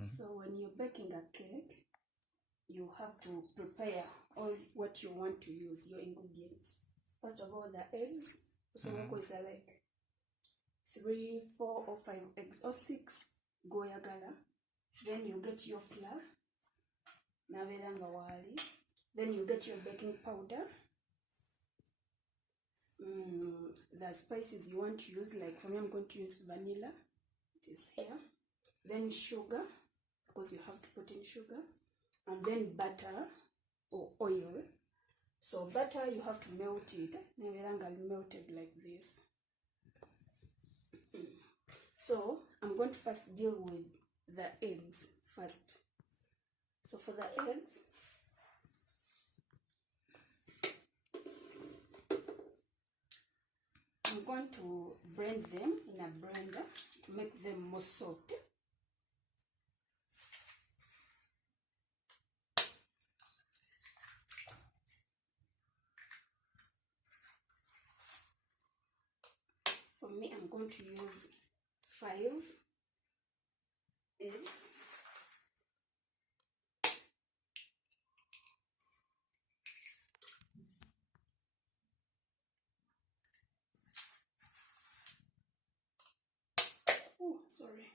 So when you're baking a cake, you have to prepare all what you want to use, your ingredients. First of all, the eggs. So wako is like 3, 4, or 5 eggs, or 6 goyagala. Then you get your flour. Then you get your baking powder. The spices you want to use, like for me, I'm going to use vanilla. It is here. Then sugar, because you have to put in sugar. And then butter or oil. So butter, you have to melt it. Melted like this. So I'm going to first deal with the eggs first. So for the eggs, I'm going to blend them in a blender to make them more soft. For me, I'm going to use 5 eggs. Oh, sorry.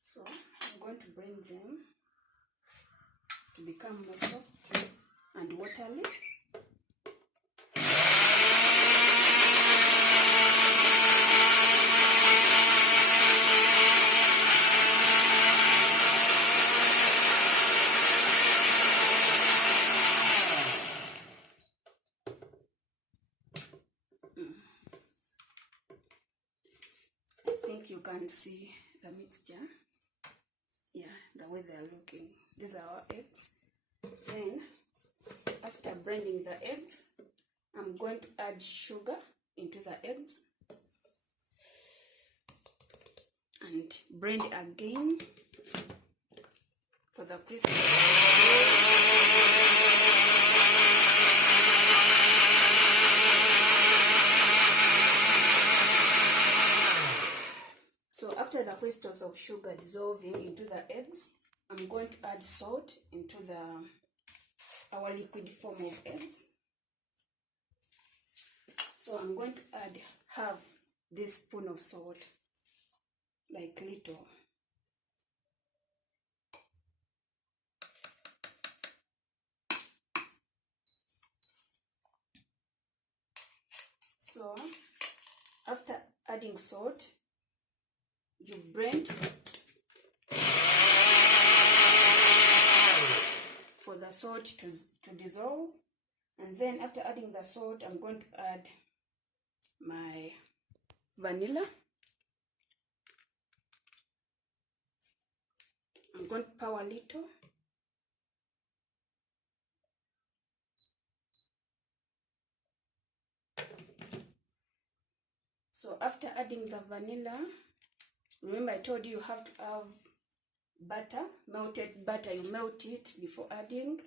So I'm going to blend them to become more soft and watery. I think you can see the mixture. Yeah, the way they are looking. These are our eggs. Then, after blending the eggs, I'm going to add sugar into the eggs and blend again for the crispy. So after the crystals of sugar dissolving into the eggs, I'm going to add salt into our liquid form of eggs. So I'm going to add half this spoon of salt, like little. So after adding salt, you blend for the salt to dissolve. And then after adding the salt, I'm going to add my vanilla. I'm going to pour a little. So after adding the vanilla, remember I told you have to have butter, melted butter. You melt it before adding.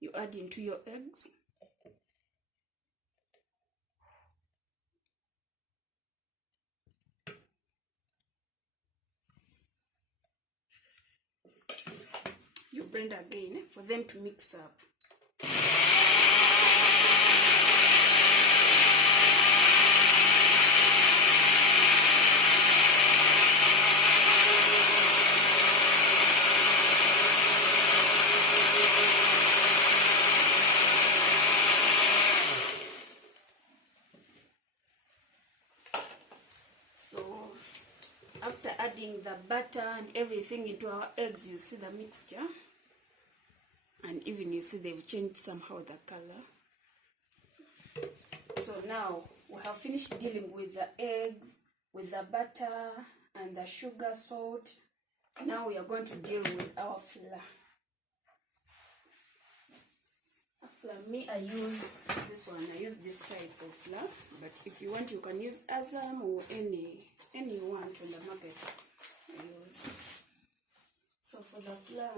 You add into your eggs. You blend again for them to mix up. So after adding the butter and everything into our eggs, you see the mixture, and even you see they've changed somehow the color. So now we have finished dealing with the eggs, with the butter and the sugar, salt. Now we are going to deal with our flour. For me, I use this one. I use this type of flour, but if you want, you can use Azam or any you want on the market. I use. So for for the flour,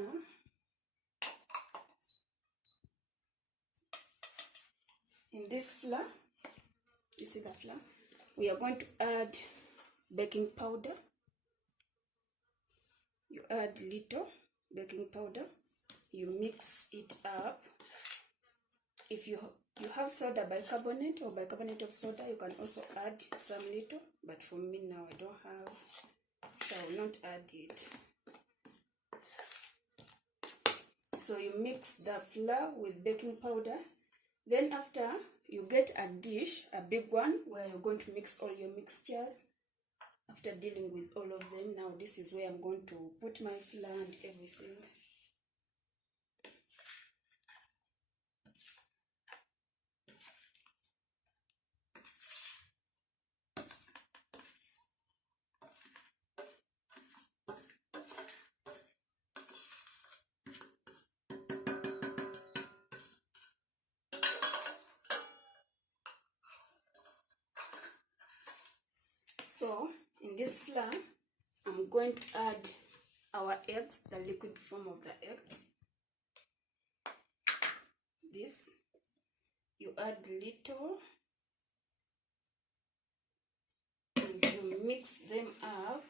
in this flour, you see the flour, we are going to add baking powder. You add little baking powder, you mix it up. If you have soda bicarbonate or bicarbonate of soda, you can also add some little, but for me now I don't have, so I will not add it. So you mix the flour with baking powder. Then after, you get a dish, a big one, where you're going to mix all your mixtures. After dealing with all of them, now this is where I'm going to put my flour and everything. So in this flour, I'm going to add our eggs, the liquid form of the eggs. This, you add little, and you mix them up.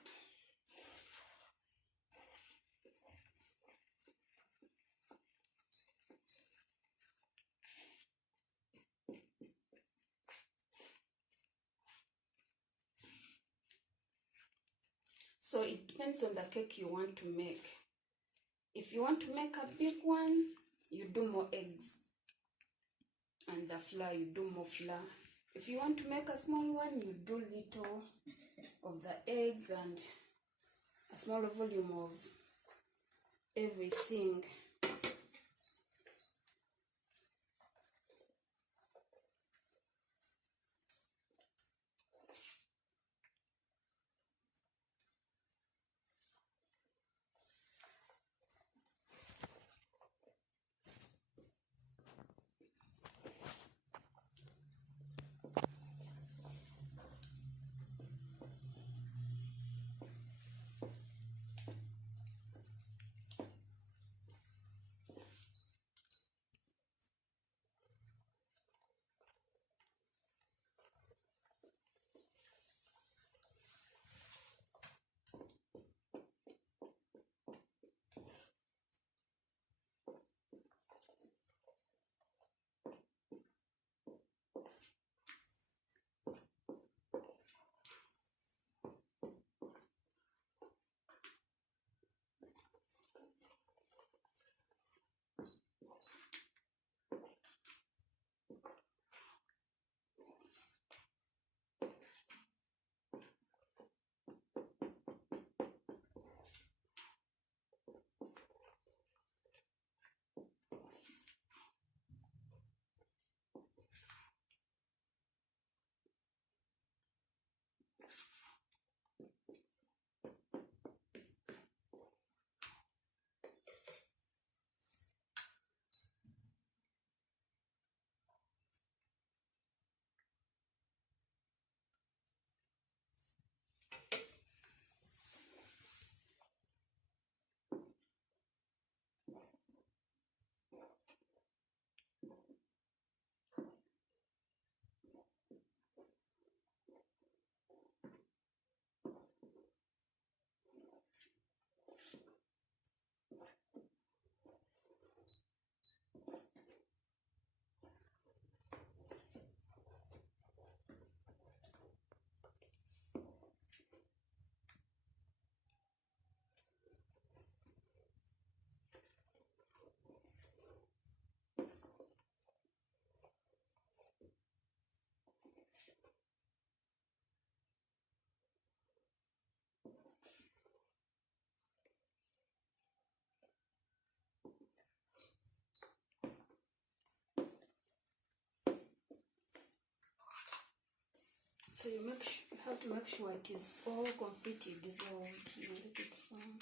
So it depends on the cake you want to make. If you want to make a big one, you do more eggs, and the flour, you do more flour. If you want to make a small one, you do little of the eggs and a smaller volume of everything. So you have to make sure it is all completely dissolved in a liquid form.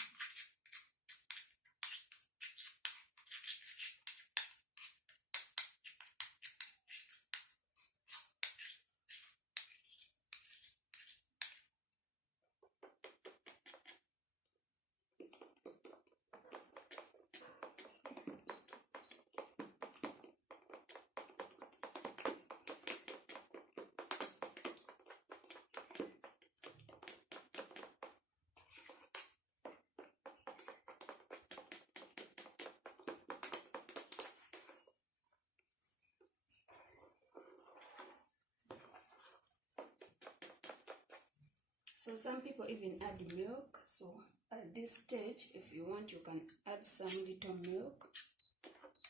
So some people even add milk. So at this stage, if you want, you can add some little milk.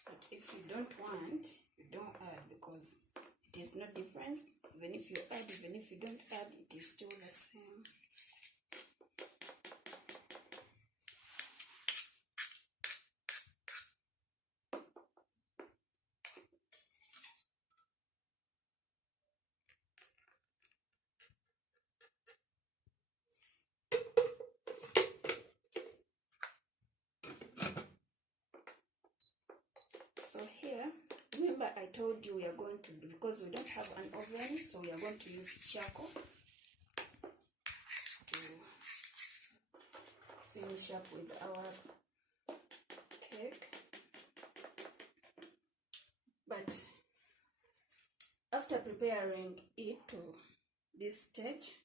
But if you don't want, you don't add, because it is no difference. Even if you add, even if you don't add, it is still the same. So here, remember I told you we are going to do, because we don't have an oven, so we are going to use charcoal to finish up with our cake. But after preparing it to this stage,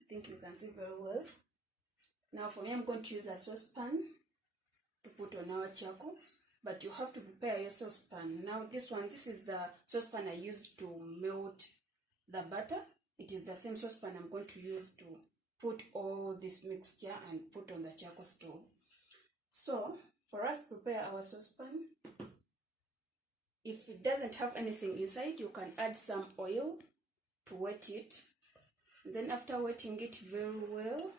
I think you can see very well. Now for me, I'm going to use a saucepan to put on our charcoal. But you have to prepare your saucepan. Now this is the saucepan I used to melt the butter. It is the same saucepan I'm going to use to put all this mixture and put on the charcoal stove. So for us to prepare our saucepan, if it doesn't have anything inside, you can add some oil to wet it. And then after wetting it very well,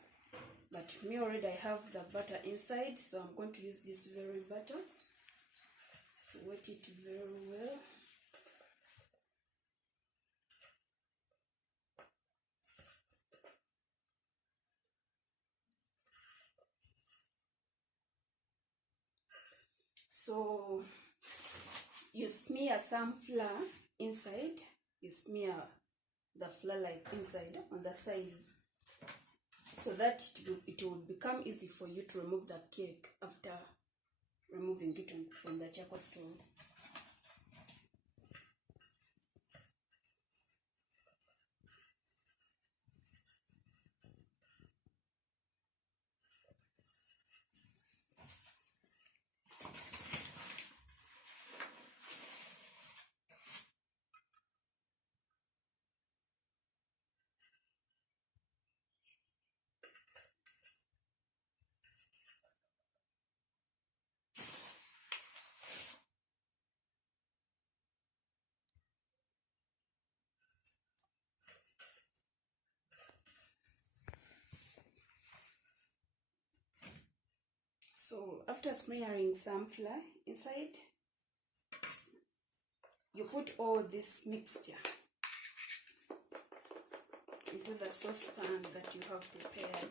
but me already I have the butter inside, so I'm going to use this very butter. Wet it very well. So you smear some flour inside. You smear the flour like inside on the sides, so that it will become easy for you to remove the cake after removing it from the charcoal stove. So after smearing some flour inside, you put all this mixture into the saucepan that you have prepared.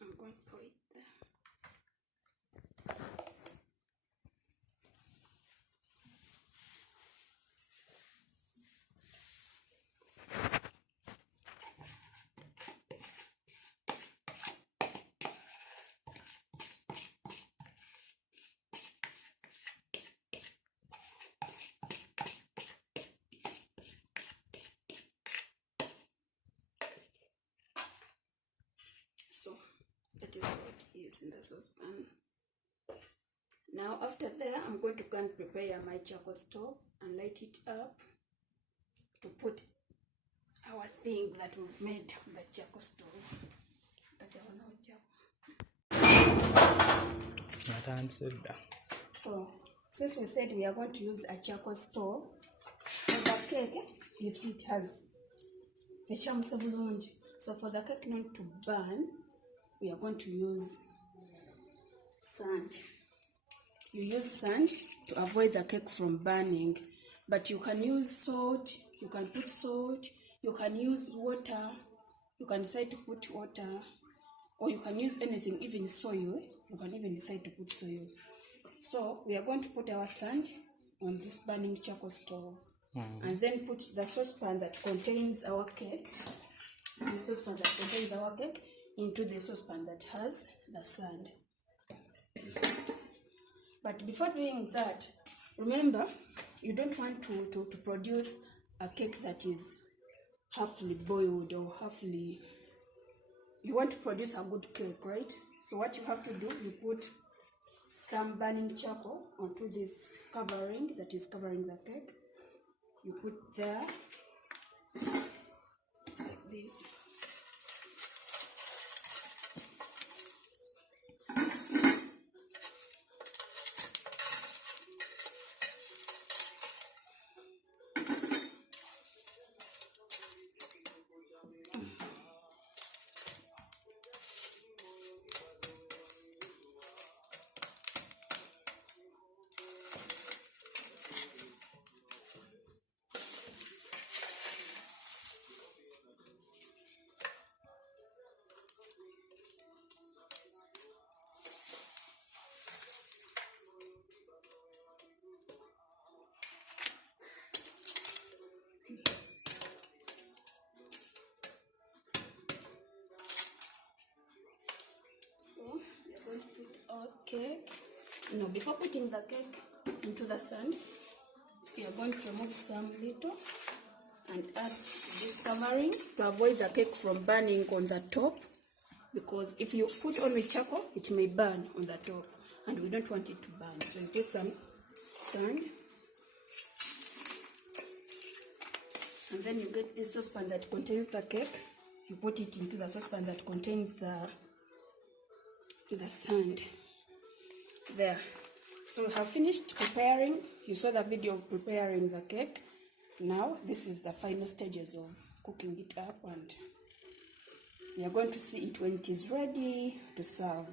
I'm going to pour it there. So that is what it is in the saucepan. Now after there, I'm going to go and prepare my charcoal stove and light it up to put our thing that we've made on the charcoal stove. So since we said we are going to use a charcoal stove, for the cake, you see it has a chance of lunch. So for the cake not to burn, we are going to use sand. You use sand to avoid the cake from burning, but you can use salt, you can put salt, you can use water, you can decide to put water, or you can use anything, even soil. You can even decide to put soil. So we are going to put our sand on this burning charcoal stove, and then put the saucepan that contains our cake, into the saucepan that has the sand. But before doing that, remember, you don't want to produce a cake that is halfly boiled or halfly, you want to produce a good cake, right? So what you have to do, you put some burning charcoal onto this covering that is covering the cake. You put there like this. So you're going to put our cake. Now, before putting the cake into the sand, you're going to remove some little and add this covering to avoid the cake from burning on the top, because if you put only charcoal, it may burn on the top, and we don't want it to burn. So you put some sand, and then you get this saucepan that contains the cake. You put it into the saucepan that contains the sand there. So we have finished preparing. You saw the video of preparing the cake. Now this is the final stages of cooking it up, and we are going to see it when it is ready to serve.